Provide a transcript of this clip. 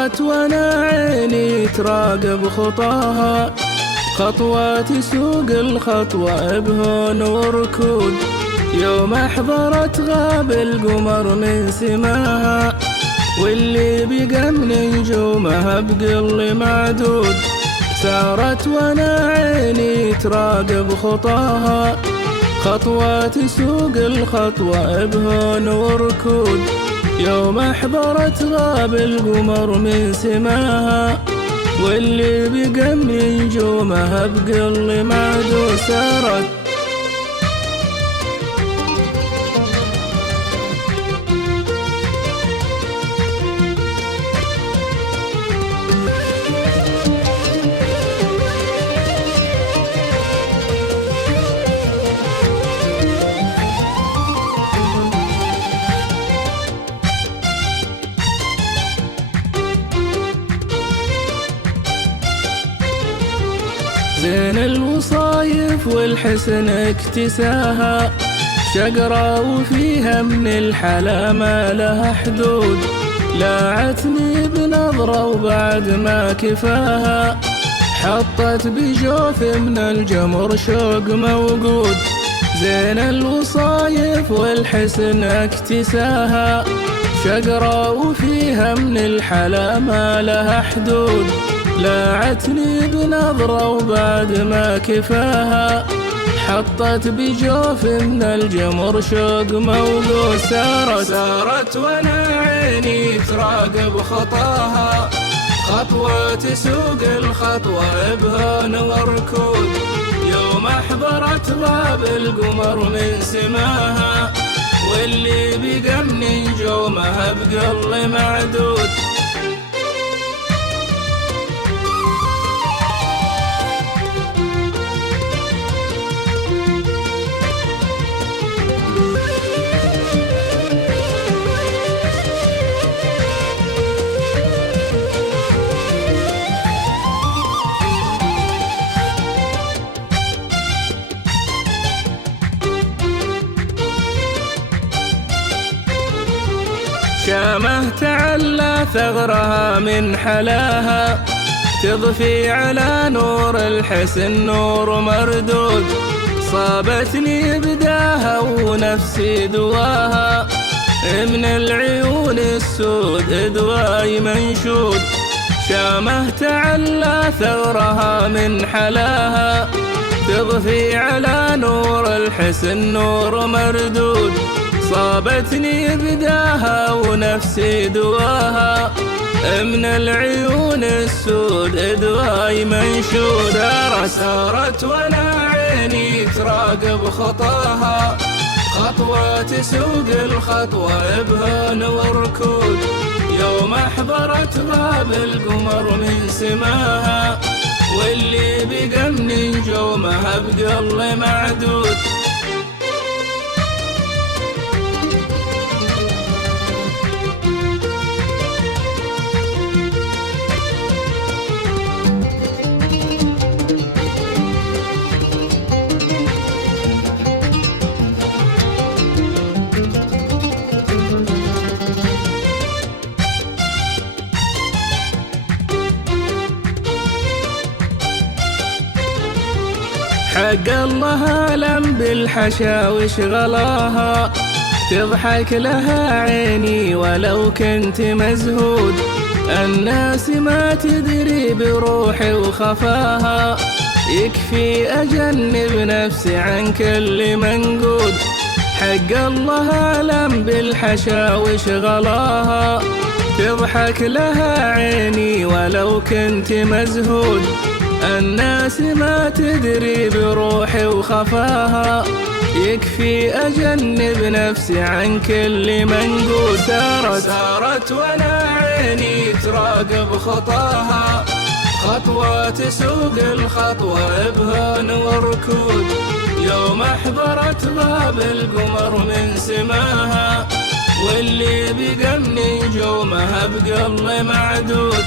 سارت وانا عيني تراقب خطاها، خطوات سوق الخطوة بهون وركود. يوم احضرت غاب القمر من سماها، واللي بقى من نجومها بقل معدود. سارت وانا عيني تراقب خطاها، خطوات سوق الخطوة بهون وركود. يوم احضرت غاب القمر من سماها، واللي بقى من نجومها بقل معدود. سارت زين الوصايف والحسن اكتساها، شقرة وفيها من الحلا ما لها حدود. لاعتني بنظرة وبعد ما كفاها، حطت بجوف من الجمر شوق موجود. زين الوصايف والحسن اكتساها، شقرة وفيها من الحلا ما لها حدود. لاعتني بنظرة وبعد ما كفاها، حطت بجوف من الجمر شوق موجود. سارت وانا عيني تراقب خطاها، خطوة تسوق الخطوة بهون وركود. يوم احضرت غاب القمر من سماها، واللي بقى من نجومها بقل معدود. شامه تعلى ثغرها من حلاها، تضفي على نور الحسن نور مردود. صابتني بداها ونفسي دواها، من العيون السود دواي منشود. شامه تعلى ثغرها من حلاها، تضفي على نور الحسن نور مردود. صابتني بداها ونفسي دواها، من العيون السود دواي منشود. سارت وانا عيني تراقب خطاها، خطوة تسوق الخطوة بهون وركود. يوم احضرت غاب القمر من سماها، واللي بقى من نجومها بقل معدود. حق الله أعلم بالحشاوش غلاها، تضحك لها عيني ولو كنت مزهود. الناس ما تدري بروحي وخفاها، يكفي أجنب نفسي عن كل منقود. حق الله أعلم بالحشاوش غلاها، تضحك لها عيني ولو كنت مزهود. الناس ما تدري بروحي وخفاها، يكفي أجنب نفسي عن كل منقود. سارت وانا عيني تراقب خطاها، خطوة تسوق الخطوة بهون وركود. يوم احضرت غاب القمر من سماها، واللي بقى من نجومها بقل معدود.